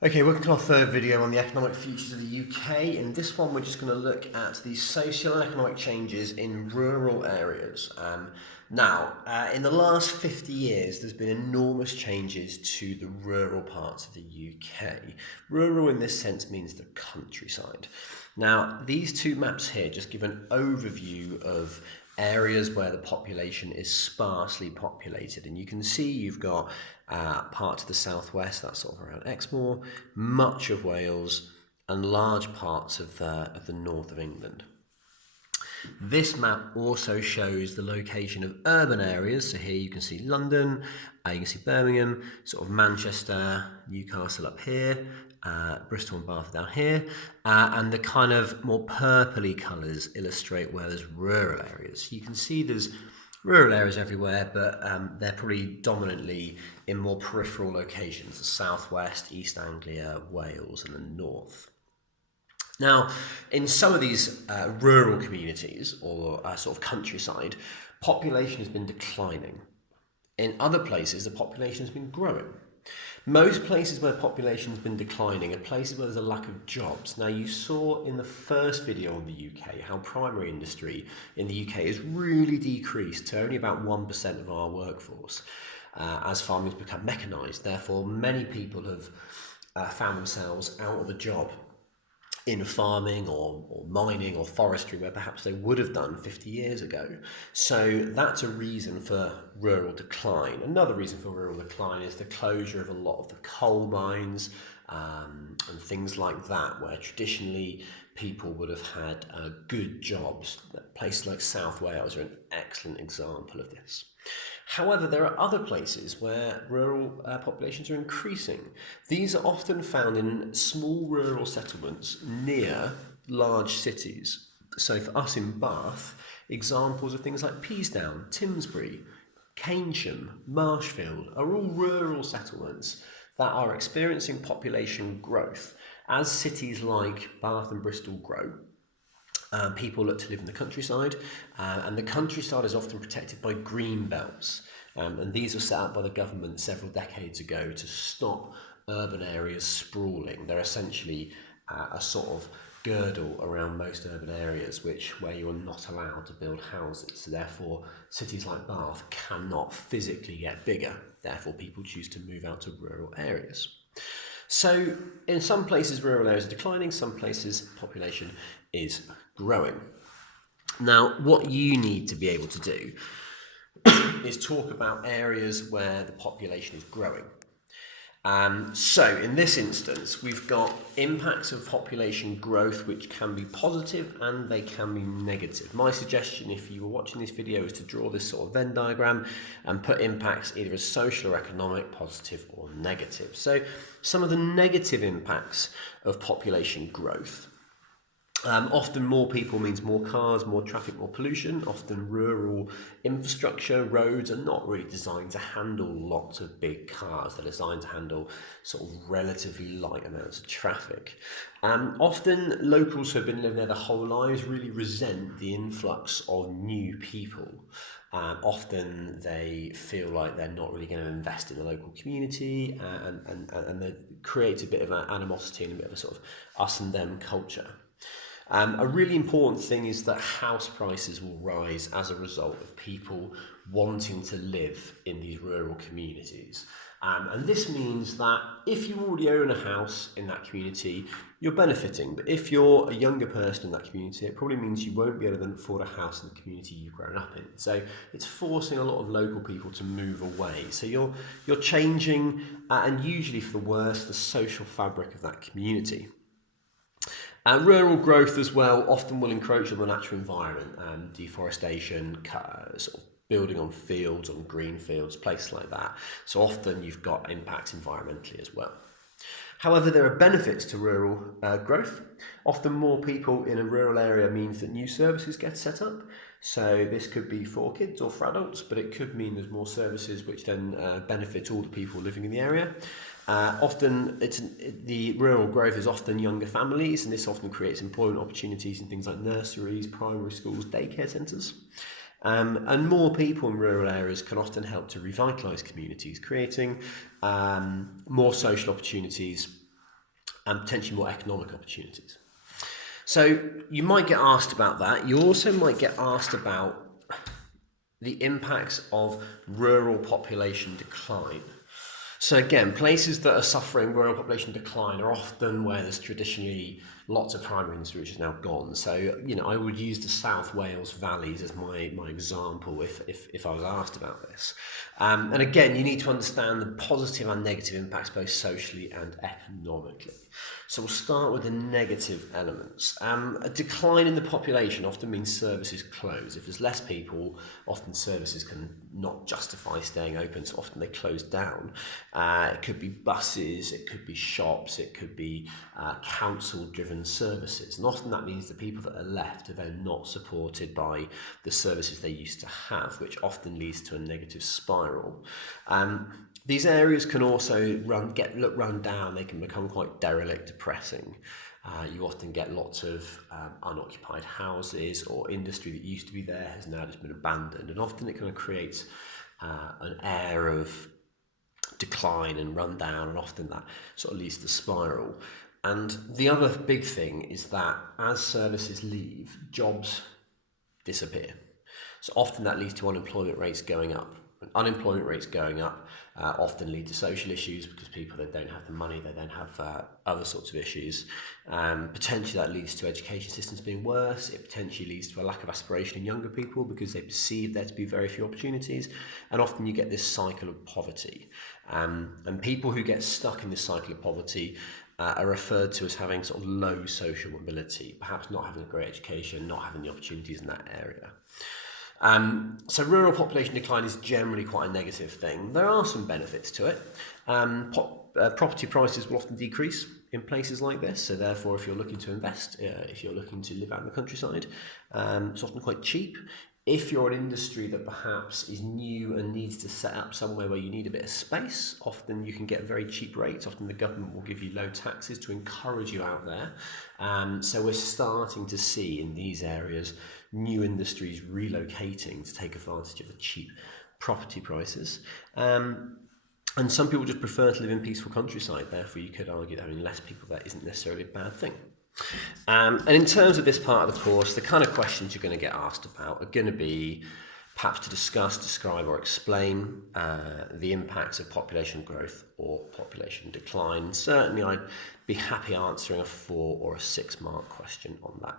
Okay, welcome to our third video on the economic futures of the UK. In this one, we're just going to look at the social and economic changes in rural areas. In the last 50 years, there's been enormous changes to the rural parts of the UK. Rural in this sense means the countryside. Now, these two maps here just give an overview of areas where the population is sparsely populated, and you can see you've got parts of the southwest, that's sort of around Exmoor, much of Wales, and large parts of the north of England. This map also shows the location of urban areas. So here you can see London, you can see Birmingham, sort of Manchester, Newcastle up here, Bristol and Bath down here, and the kind of more purpley colours illustrate where there's rural areas. You can see there's rural areas everywhere, but they're probably dominantly in more peripheral locations: the southwest, East Anglia, Wales, and the north. Now, in some of these rural communities or sort of countryside, population has been declining. In other places, the population has been growing. Most places where population has been declining are places where there's a lack of jobs. Now, you saw in the first video on the UK how primary industry in the UK has really decreased to only about 1% of our workforce as farming has become mechanised. Therefore, many people have found themselves out of a job in farming or mining or forestry where perhaps they would have done 50 years ago. So that's a reason for rural decline. Another reason for rural decline is the closure of a lot of the coal mines and things like that, where traditionally people would have had good jobs. Places like South Wales are an excellent example of this. However, there are other places where rural populations are increasing. These are often found in small rural settlements near large cities. So for us in Bath, examples of things like Peasdown, Timsbury, Keynsham, Marshfield are all rural settlements that are experiencing population growth. As cities like Bath and Bristol grow, people look to live in the countryside, and the countryside is often protected by green belts. And these were set up by the government several decades ago to stop urban areas sprawling. They're essentially a sort of girdle around most urban areas where you're not allowed to build houses. So therefore, cities like Bath cannot physically get bigger. Therefore, people choose to move out to rural areas. So in some places, rural areas are declining, some places, population is growing. Now, what you need to be able to do is talk about areas where the population is growing. So in this instance, we've got impacts of population growth which can be positive and they can be negative. My suggestion, if you were watching this video, is to draw this sort of Venn diagram and put impacts either as social or economic, positive or negative. So some of the negative impacts of population growth. Often more people means more cars, more traffic, more pollution. Often rural infrastructure, roads are not really designed to handle lots of big cars. They're designed to handle sort of relatively light amounts of traffic. Often locals who have been living there their whole lives really resent the influx of new people. Often they feel like they're not really going to invest in the local community, and that creates a bit of an animosity and a bit of a sort of us and them culture. A really important thing is that house prices will rise as a result of people wanting to live in these rural communities. And this means that if you already own a house in that community, you're benefiting. But if you're a younger person in that community, it probably means you won't be able to afford a house in the community you've grown up in. So it's forcing a lot of local people to move away. So you're changing, and usually for the worse, the social fabric of that community. Rural growth as well often will encroach on the natural environment, deforestation, sort of building on fields, on green fields, places like that. So often you've got impacts environmentally as well. However, there are benefits to rural growth. Often more people in a rural area means that new services get set up. So this could be for kids or for adults, but it could mean there's more services which then benefit all the people living in the area. The rural growth is often younger families, and this often creates employment opportunities in things like nurseries, primary schools, daycare centres. And more people in rural areas can often help to revitalise communities, creating more social opportunities and potentially more economic opportunities. So you might get asked about that. You also might get asked about the impacts of rural population decline. So again, places that are suffering rural population decline are often where there's traditionally lots of primary industry which is now gone. So, I would use the South Wales valleys as my example if I was asked about this. And again, you need to understand the positive and negative impacts both socially and economically. So we'll start with the negative elements. A decline in the population often means services close. If there's less people, often services can not justify staying open, so often they close down. It could be buses, it could be shops, it could be council-driven services. And often that means the people that are left are then not supported by the services they used to have, which often leads to a negative spiral. These areas can also look run down. They can become quite derelict, depressing. You often get lots of unoccupied houses, or industry that used to be there has now just been abandoned. And often it kind of creates an air of decline and run down, and often that sort of leads to the spiral. And the other big thing is that as services leave, jobs disappear. So often that leads to unemployment rates going up. And unemployment rates going up often lead to social issues because people that don't have the money, they then have other sorts of issues. Potentially that leads to education systems being worse. It potentially leads to a lack of aspiration in younger people because they perceive there to be very few opportunities. And often you get this cycle of poverty. And people who get stuck in this cycle of poverty are referred to as having sort of low social mobility, perhaps not having a great education, not having the opportunities in that area. So rural population decline is generally quite a negative thing. There are some benefits to it. Property prices will often decrease in places like this, so therefore if you're looking to invest, if you're looking to live out in the countryside, it's often quite cheap. If you're an industry that perhaps is new and needs to set up somewhere where you need a bit of space, often you can get very cheap rates. Often the government will give you low taxes to encourage you out there. So we're starting to see in these areas new industries relocating to take advantage of the cheap property prices. And some people just prefer to live in peaceful countryside. Therefore, you could argue that having less people there isn't necessarily a bad thing. And in terms of this part of the course, the kind of questions you're going to get asked about are going to be perhaps to discuss, describe or explain the impacts of population growth or population decline. Certainly I'd be happy answering a 4 or a 6 mark question on that.